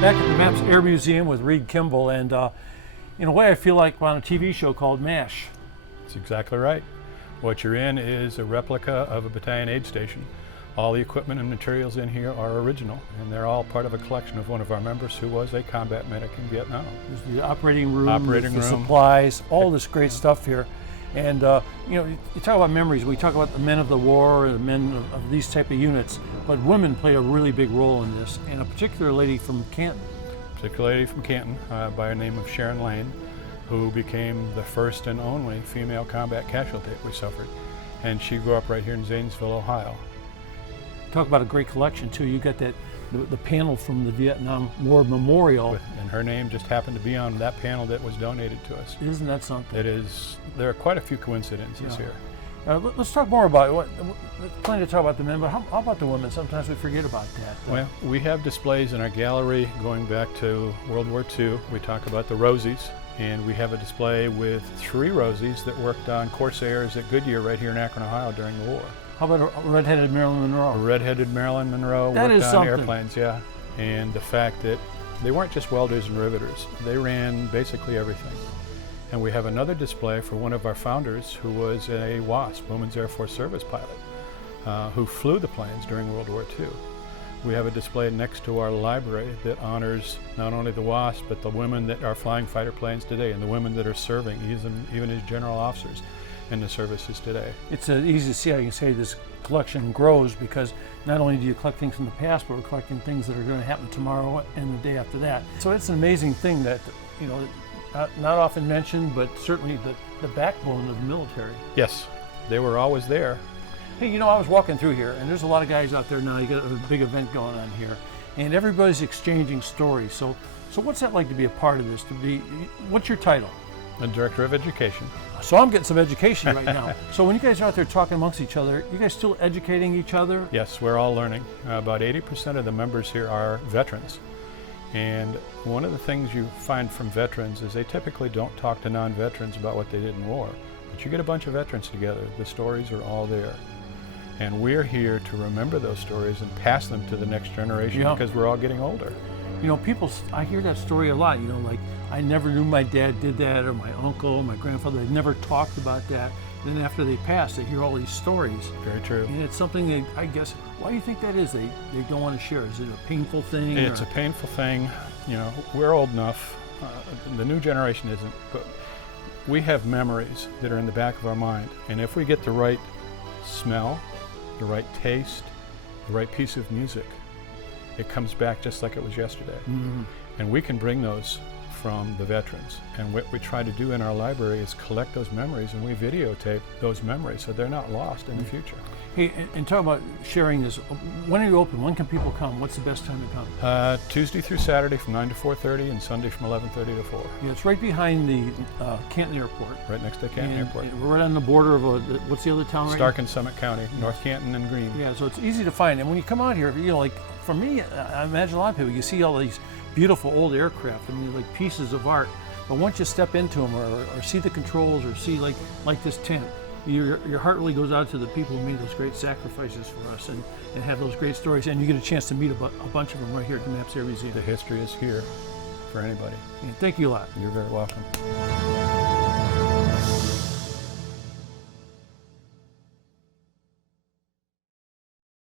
Back at the Maps Air Museum with Reed Kimball, and in a way I feel like we're on a TV show called MASH. That's exactly right. What you're in is a replica of a battalion aid station. All the equipment and materials in here are original, and they're all part of a collection of one of our members who was a combat medic in Vietnam. There's the operating room, the supplies, all this great stuff here. And you talk about memories. We talk about the men of the war, the men of these type of units, but women play a really big role in this, and a particular lady from Canton. By the name of Sharon Lane, who became the first and only female combat casualty we suffered. And she grew up right here in Zanesville, Ohio. Talk about a great collection too. You got the panel from the Vietnam War Memorial. And her name just happened to be on that panel that was donated to us. Isn't that something? It is. There are quite a few coincidences here. Let's talk more about it. Plenty to talk about the men, but how about the women? Sometimes we forget about that. Well, we have displays in our gallery going back to World War II. We talk about the Rosies, and we have a display with 3 Rosies that worked on Corsairs at Goodyear right here in Akron, Ohio during the war. How about a red-headed Marilyn Monroe? A red-headed Marilyn Monroe worked on airplanes, yeah. And the fact that they weren't just welders and riveters, they ran basically everything. And we have another display for one of our founders who was a WASP, Women's Air Force Service pilot, who flew the planes during World War II. We have a display next to our library that honors not only the WASP, but the women that are flying fighter planes today and the women that are serving, even as general officers in the services today. It's easy to see how you can say this collection grows, because not only do you collect things from the past, but we're collecting things that are going to happen tomorrow and the day after that. So it's an amazing thing that, not often mentioned, but certainly the backbone of the military. Yes, they were always there. Hey, I was walking through here, and there's a lot of guys out there now. You got a big event going on here, and everybody's exchanging stories. So what's that like to be a part of this? What's your title? The Director of Education. So I'm getting some education right now. So when you guys are out there talking amongst each other, you guys still educating each other? Yes, we're all learning. About 80% of the members here are veterans. And one of the things you find from veterans is they typically don't talk to non-veterans about what they did in war. But you get a bunch of veterans together, the stories are all there. And we're here to remember those stories and pass them to the next generation, because we're all getting older. I hear that story a lot, like, I never knew my dad did that, or my uncle, my grandfather, they never talked about that. And then after they pass, they hear all these stories. Very true. And it's something I guess, why do you think that is? They don't want to share. Is it a painful thing? It's a painful thing. We're old enough, the new generation isn't, but we have memories that are in the back of our mind. And if we get the right smell, the right taste, the right piece of music, it comes back just like it was yesterday. Mm-hmm. And we can bring those from the veterans. And what we try to do in our library is collect those memories, and we videotape those memories so they're not lost in the future. Hey, and talk about sharing this. When are you open? When can people come? What's the best time to come? Tuesday through Saturday from 9 to 4:30 and Sunday from 11:30 to 4. Yeah, it's right behind the Canton Airport. Right next to Canton Airport. We're right on the border of, what's the other town right Stark and Summit County, North Canton and Greene. Yeah, so it's easy to find. And when you come out here, like for me, I imagine a lot of people, you see all these beautiful old aircraft, like pieces of art. But once you step into them or see the controls or see like this tent, your heart really goes out to the people who made those great sacrifices for us and have those great stories. And you get a chance to meet a bunch of them right here at the Maps Air Museum. The history is here for anybody. And thank you a lot. You're very welcome.